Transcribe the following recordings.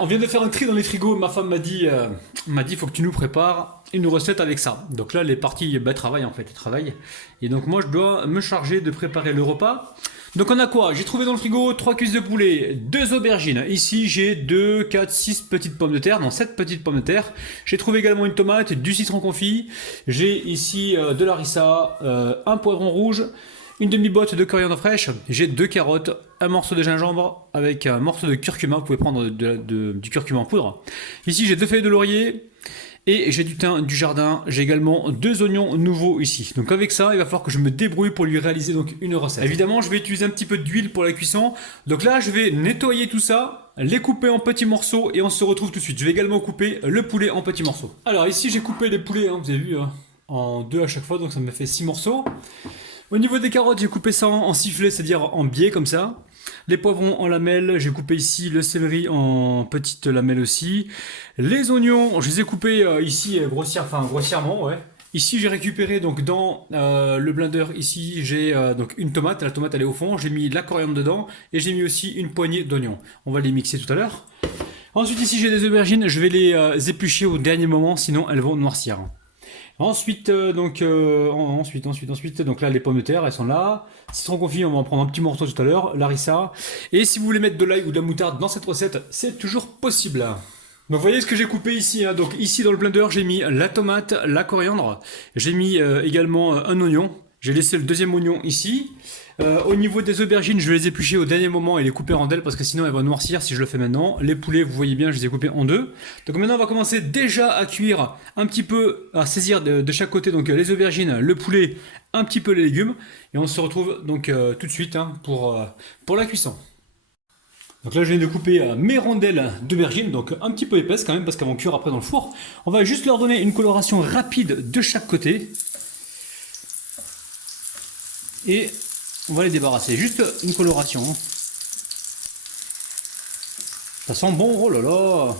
On vient de faire un tri dans les frigos. Ma femme m'a dit, faut que tu nous prépares une recette avec ça. Donc là, elle est partie, travaille en fait, elle travaille. Et donc moi, je dois me charger de préparer le repas. Donc on a quoi? J'ai trouvé dans le frigo 3 cuisses de poulet, 2 aubergines. Ici, j'ai 2, 4, 6 petites pommes de terre, non 7 petites pommes de terre. J'ai trouvé également une tomate, du citron confit. J'ai ici de la harissa, un poivron rouge, une demi-botte de coriandre fraîche, j'ai 2 carottes, un morceau de gingembre avec un morceau de curcuma, vous pouvez prendre du curcuma en poudre. Ici j'ai 2 feuilles de laurier et j'ai du thym du jardin, j'ai également 2 oignons nouveaux ici. Donc avec ça, il va falloir que je me débrouille pour lui réaliser donc une recette. Évidemment, je vais utiliser un petit peu d'huile pour la cuisson. Donc là, je vais nettoyer tout ça, les couper en petits morceaux et on se retrouve tout de suite. Je vais également couper le poulet en petits morceaux. Alors ici, j'ai coupé les poulets, vous avez vu, en 2 à chaque fois, donc ça me fait 6 morceaux. Au niveau des carottes, j'ai coupé ça en sifflets, c'est-à-dire en biais comme ça. Les poivrons en lamelles, j'ai coupé ici le céleri en petites lamelles aussi. Les oignons, je les ai coupés ici grossièrement, ouais. Ici, j'ai récupéré donc dans le blender, ici j'ai donc une tomate, la tomate elle est au fond, j'ai mis la coriandre dedans et j'ai mis aussi une poignée d'oignons. On va les mixer tout à l'heure. Ensuite ici j'ai des aubergines, je vais les éplucher au dernier moment, sinon elles vont noircir. Ensuite, donc là les pommes de terre, elles sont là. Citron confit, on va en prendre un petit morceau tout à l'heure. Larissa. Et si vous voulez mettre de l'ail ou de la moutarde dans cette recette, c'est toujours possible. Donc vous voyez ce que j'ai coupé ici. Donc ici dans le blender, j'ai mis la tomate, la coriandre. J'ai mis également un oignon. J'ai laissé le deuxième oignon ici. Au niveau des aubergines, je vais les éplucher au dernier moment et les couper en dés parce que sinon elles vont noircir si je le fais maintenant. Les poulets, vous voyez bien, je les ai coupés en 2. Donc maintenant, on va commencer déjà à cuire un petit peu, à saisir de chaque côté donc les aubergines, le poulet, un petit peu les légumes. Et on se retrouve donc tout de suite pour la cuisson. Donc là, je viens de couper mes rondelles d'aubergines, donc un petit peu épaisses quand même parce qu'elles vont cuire après dans le four. On va juste leur donner une coloration rapide de chaque côté. Et on va les débarrasser, juste une coloration. Ça sent bon, oh là là.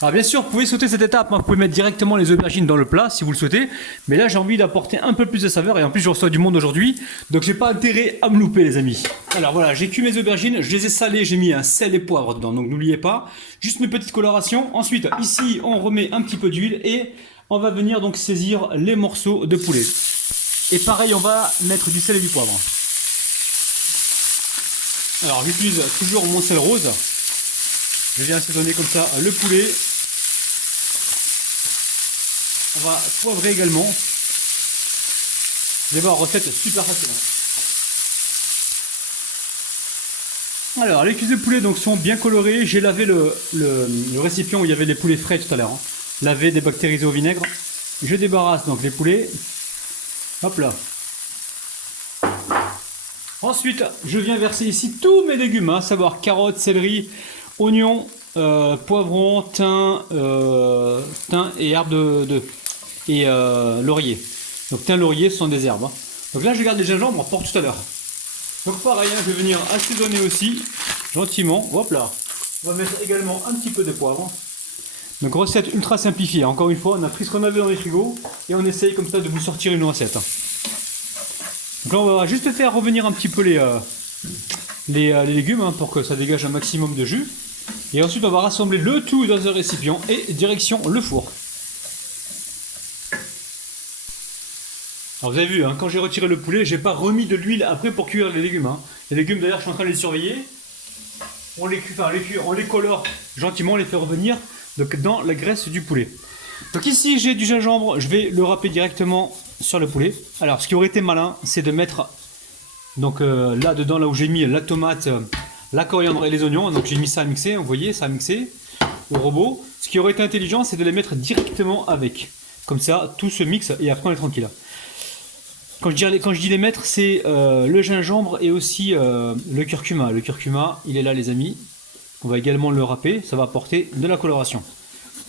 Alors bien sûr, vous pouvez sauter cette étape, vous pouvez mettre directement les aubergines dans le plat si vous le souhaitez. Mais là, j'ai envie d'apporter un peu plus de saveur et en plus, je reçois du monde aujourd'hui. Donc, j'ai pas intérêt à me louper, les amis. Alors voilà, j'ai cuit mes aubergines, je les ai salées, j'ai mis un sel et poivre dedans. Donc, n'oubliez pas, juste une petite coloration. Ensuite, ici, on remet un petit peu d'huile et on va venir donc saisir les morceaux de poulet. Et pareil, on va mettre du sel et du poivre. Alors j'utilise toujours mon sel rose. Je viens assaisonner comme ça le poulet. On va poivrer également. Vous allez voir, recette super facile. Alors les cuisses de poulet donc sont bien colorées. J'ai lavé le récipient où il y avait les poulets frais tout à l'heure. Lavé, débactérisé au vinaigre. Je débarrasse donc les poulets. Hop là. Ensuite, je viens verser ici tous mes légumes, à savoir carottes, céleri, oignons, poivrons, thym et herbes et laurier. Donc thym, laurier, ce sont des herbes. Donc là, je garde les gingembre pour tout à l'heure. Donc pareil, je vais venir assaisonner aussi, gentiment. Hop là. On va mettre également un petit peu de poivre. Donc recette ultra simplifiée. Encore une fois, on a pris ce qu'on avait dans les frigos et on essaye comme ça de vous sortir une recette. Donc là, on va juste faire revenir un petit peu les légumes pour que ça dégage un maximum de jus. Et ensuite, on va rassembler le tout dans un récipient et direction le four. Alors vous avez vu, quand j'ai retiré le poulet, j'ai pas remis de l'huile après pour cuire les légumes. Les légumes, d'ailleurs, je suis en train de les surveiller. On les colore gentiment, on les fait revenir donc, dans la graisse du poulet. Donc ici, j'ai du gingembre, je vais le râper directement sur le poulet. Alors, ce qui aurait été malin, c'est de mettre donc là dedans, là où j'ai mis la tomate, la coriandre et les oignons. Donc j'ai mis ça à mixer, vous voyez, ça a mixé au robot. Ce qui aurait été intelligent, c'est de les mettre directement avec. Comme ça, tout se mixe et après on est tranquille. Quand je dis les mettre, c'est le gingembre et aussi le curcuma. Le curcuma, il est là, les amis. On va également le râper, ça va apporter de la coloration.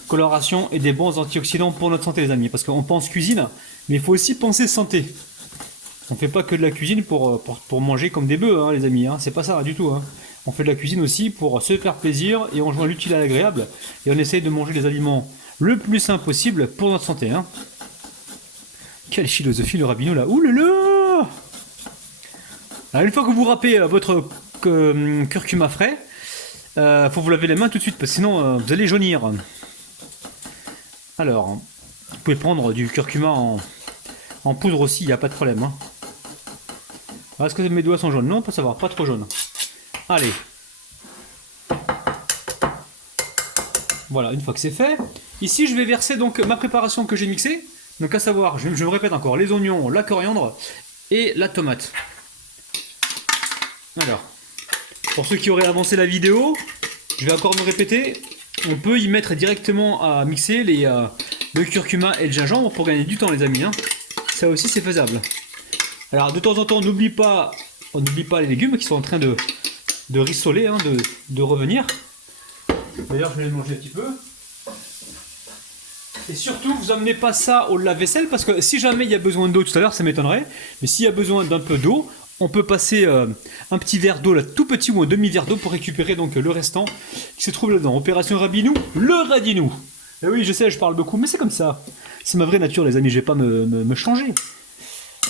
Coloration et des bons antioxydants pour notre santé, les amis. Parce qu'on pense cuisine, mais il faut aussi penser santé. On ne fait pas que de la cuisine pour manger comme des bœufs, les amis. C'est pas ça du tout. On fait de la cuisine aussi pour se faire plaisir et on joint l'utile à l'agréable. Et on essaye de manger les aliments le plus sain possible pour notre santé. Quelle philosophie le rabbinot là. Ouh là là. Alors, une fois que vous râpez votre curcuma frais, Faut vous laver les mains tout de suite parce que sinon vous allez jaunir. Alors, vous pouvez prendre du curcuma en poudre aussi, il n'y a pas de problème. Hein. Est-ce que mes doigts sont jaunes? Non, pas savoir, pas trop jaunes. Allez. Voilà, une fois que c'est fait, ici je vais verser donc ma préparation que j'ai mixée. Donc à savoir, je me répète encore, les oignons, la coriandre et la tomate. Alors, pour ceux qui auraient avancé la vidéo, je vais encore me répéter, on peut y mettre directement à mixer le curcuma et le gingembre pour gagner du temps les amis. Hein. Ça aussi c'est faisable. Alors de temps en temps, on n'oublie pas les légumes qui sont en train de rissoler, hein, de revenir. D'ailleurs, je vais les manger un petit peu. Et surtout, vous n'emmenez pas ça au lave-vaisselle parce que si jamais il y a besoin d'eau tout à l'heure, ça m'étonnerait. Mais s'il y a besoin d'un peu d'eau, on peut passer un petit verre d'eau, là, tout petit ou un demi-verre d'eau pour récupérer donc le restant qui se trouve là-dedans. Opération Rabinou, le Radinou. Et oui, je sais, je parle beaucoup, mais c'est comme ça. C'est ma vraie nature, les amis, je ne vais pas me changer.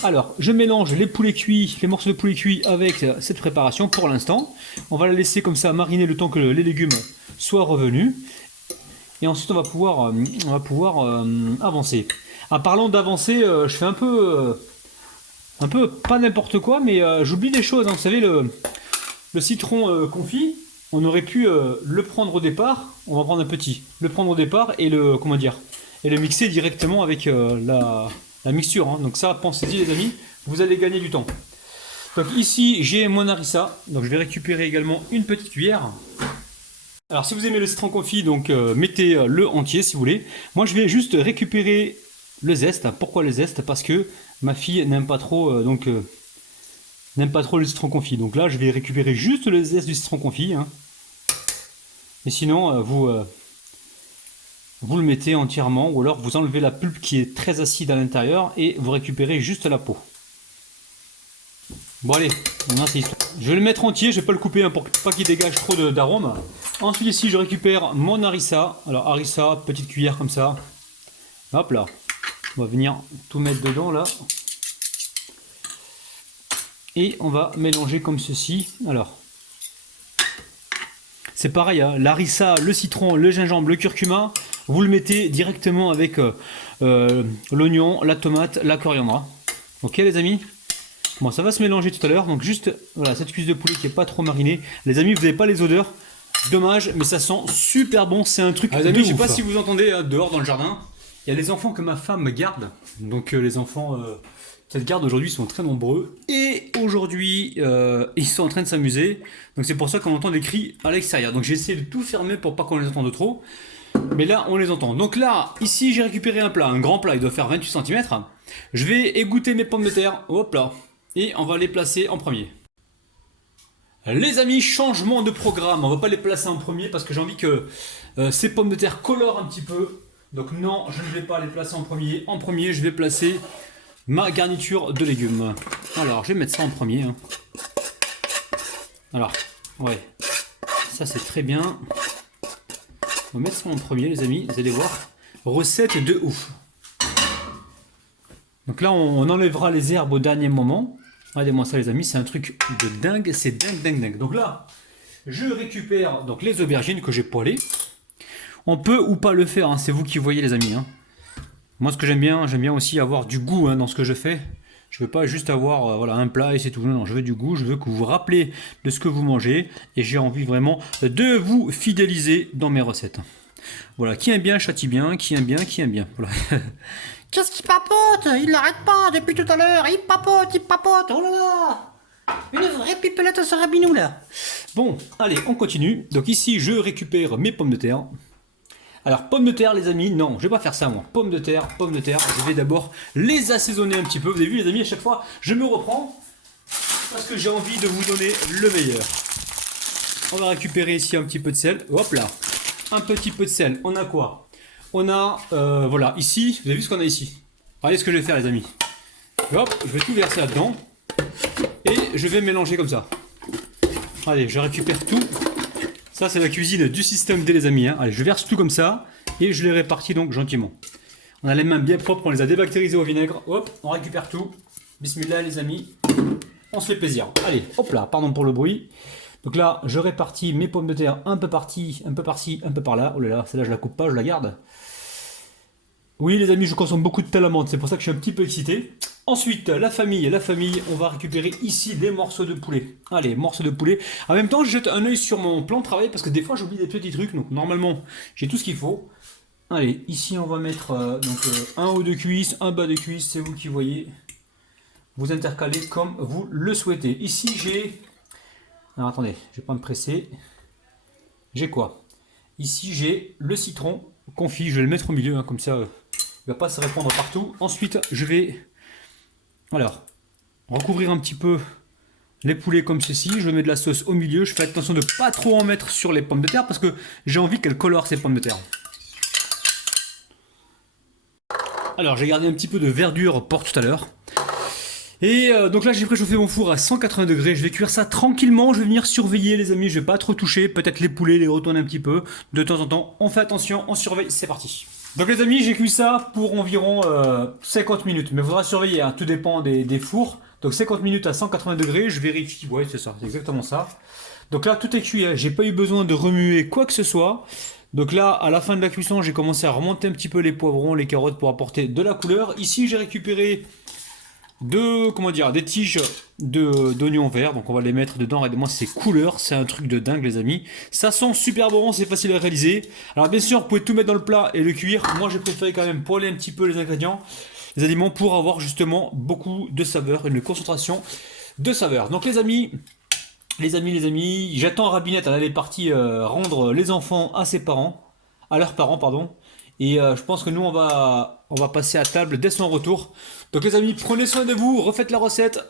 Alors, je mélange les poulets cuits, les morceaux de poulet cuits avec cette préparation pour l'instant. On va la laisser comme ça mariner le temps que les légumes soient revenus. Et ensuite, on va pouvoir avancer. En parlant d'avancer, je fais un peu pas n'importe quoi, mais j'oublie des choses. Hein. Vous savez, le citron confit, on aurait pu le prendre au départ. On va prendre un petit. Le prendre au départ et le mixer directement avec la mixture. Hein. Donc ça, pensez-y les amis, vous allez gagner du temps. Donc ici, j'ai mon harissa. Donc je vais récupérer également une petite cuillère. Alors si vous aimez le citron confit, donc mettez-le entier si vous voulez. Moi je vais juste récupérer le zeste. Pourquoi le zeste? Parce que ma fille n'aime pas trop n'aime pas trop le citron confit. Donc là je vais récupérer juste le zeste du citron confit. Hein. Et sinon vous le mettez entièrement ou alors vous enlevez la pulpe qui est très acide à l'intérieur et vous récupérez juste la peau. Bon allez, on insiste. Je vais le mettre entier, je ne vais pas le couper hein, pour pas qu'il dégage trop d'arôme. Ensuite ici je récupère mon harissa. Alors harissa, petite cuillère comme ça. Hop là. On va venir tout mettre dedans là. Et on va mélanger comme ceci. Alors. C'est pareil, hein, l'harissa, le citron, le gingembre, le curcuma. Vous le mettez directement avec l'oignon, la tomate, la coriandre. Ok les amis? Bon, ça va se mélanger tout à l'heure, donc juste voilà cette cuisse de poulet qui est pas trop marinée. Les amis, vous n'avez pas les odeurs, dommage, mais ça sent super bon. C'est un truc. Les amis, je sais pas si vous entendez dehors dans le jardin. Il y a les enfants que ma femme garde, donc les enfants qu'elle garde aujourd'hui sont très nombreux. Et aujourd'hui, ils sont en train de s'amuser. Donc c'est pour ça qu'on entend des cris à l'extérieur. Donc j'ai essayé de tout fermer pour pas qu'on les entende trop. Mais là, on les entend. Donc là, ici, j'ai récupéré un plat, un grand plat, il doit faire 28 cm. Je vais égoutter mes pommes de terre. Hop là. Et on va les placer en premier. Les amis, changement de programme. On va pas les placer en premier parce que j'ai envie que ces pommes de terre colorent un petit peu. Donc non, je ne vais pas les placer en premier. En premier, je vais placer ma garniture de légumes. Alors, je vais mettre ça en premier. Hein. Alors, ouais. Ça, c'est très bien. On va mettre ça en premier, les amis. Vous allez voir. Recette de ouf. Donc là, on enlèvera les herbes au dernier moment. Regardez-moi ça les amis, c'est un truc de dingue, c'est dingue. Donc là, je récupère donc les aubergines que j'ai poêlées. On peut ou pas le faire, hein, c'est vous qui voyez les amis. Hein. Moi ce que j'aime bien aussi avoir du goût hein, dans ce que je fais. Je veux pas juste avoir voilà, un plat et c'est tout. Non, je veux du goût, je veux que vous vous rappelez de ce que vous mangez. Et j'ai envie vraiment de vous fidéliser dans mes recettes. Voilà, qui aime bien châtie bien, qui aime bien. Voilà. Qu'est-ce qu'il papote? Il n'arrête pas depuis tout à l'heure. Il papote. Oh là là! Une vraie pipelette ce rabinou là. Bon, allez, on continue. Donc ici, je récupère mes pommes de terre. Alors, pommes de terre, les amis, non, je vais pas faire ça moi. Pommes de terre. Je vais d'abord les assaisonner un petit peu. Vous avez vu, les amis, à chaque fois, je me reprends parce que j'ai envie de vous donner le meilleur. On va récupérer ici un petit peu de sel. Hop là, un petit peu de sel. On a quoi? On a, voilà, ici, vous avez vu ce qu'on a ici. Regardez ce que je vais faire les amis. Hop, je vais tout verser là-dedans. Et je vais mélanger comme ça. Allez, je récupère tout. Ça, c'est la cuisine du système D les amis. Hein. Allez, je verse tout comme ça. Et je les répartis donc gentiment. On a les mains bien propres, on les a débactérisées au vinaigre. Hop, on récupère tout. Bismillah les amis. On se fait plaisir. Allez, hop là, pardon pour le bruit. Donc là, je répartis mes pommes de terre un peu par-ci, un peu par-ci, un peu par-là. Oh là là, celle-là je la coupe pas, je la garde. Oui les amis, je consomme beaucoup de thé à la menthe, c'est pour ça que je suis un petit peu excité. Ensuite, la famille, on va récupérer ici des morceaux de poulet. Allez, morceaux de poulet. En même temps, je jette un œil sur mon plan de travail parce que des fois j'oublie des petits trucs, donc normalement j'ai tout ce qu'il faut. Allez, ici on va mettre un haut de cuisse, un bas de cuisse, c'est vous qui voyez. Vous intercalez comme vous le souhaitez. Ici j'ai... Alors attendez, je vais pas me presser. J'ai quoi? Ici j'ai le citron confit, je vais le mettre au milieu, hein, comme ça il va pas se répandre partout. Ensuite je vais alors recouvrir un petit peu les poulets comme ceci. Je mets de la sauce au milieu. Je fais attention de pas trop en mettre sur les pommes de terre parce que j'ai envie qu'elles colorent ces pommes de terre. Alors j'ai gardé un petit peu de verdure pour tout à l'heure. Et donc là j'ai préchauffé mon four à 180 degrés, je vais cuire ça tranquillement, je vais venir surveiller les amis, je vais pas trop toucher, peut-être les poulets, les retourner un petit peu, de temps en temps, on fait attention, on surveille, c'est parti. Donc les amis, j'ai cuit ça pour environ 50 minutes, mais il faudra surveiller, hein, tout dépend des fours. Donc 50 minutes à 180 degrés, je vérifie, ouais c'est ça, c'est exactement ça. Donc là tout est cuit, hein, j'ai pas eu besoin de remuer quoi que ce soit. Donc là, à la fin de la cuisson, j'ai commencé à remonter un petit peu les poivrons, les carottes pour apporter de la couleur. Ici j'ai récupéré des tiges d'oignons verts, donc on va les mettre dedans. Regardez-moi ces couleurs, c'est un truc de dingue les amis. Ça sent super bon, c'est facile à réaliser. Alors bien sûr, vous pouvez tout mettre dans le plat et le cuire. Moi j'ai préféré quand même poêler un petit peu les ingrédients, les aliments pour avoir justement beaucoup de saveur, une concentration de saveur. Donc les amis, j'attends Rabinette, elle est partie rendre les enfants à ses parents, à leurs parents pardon. Et je pense que nous on va passer à table dès son retour. Donc les amis, prenez soin de vous, refaites la recette.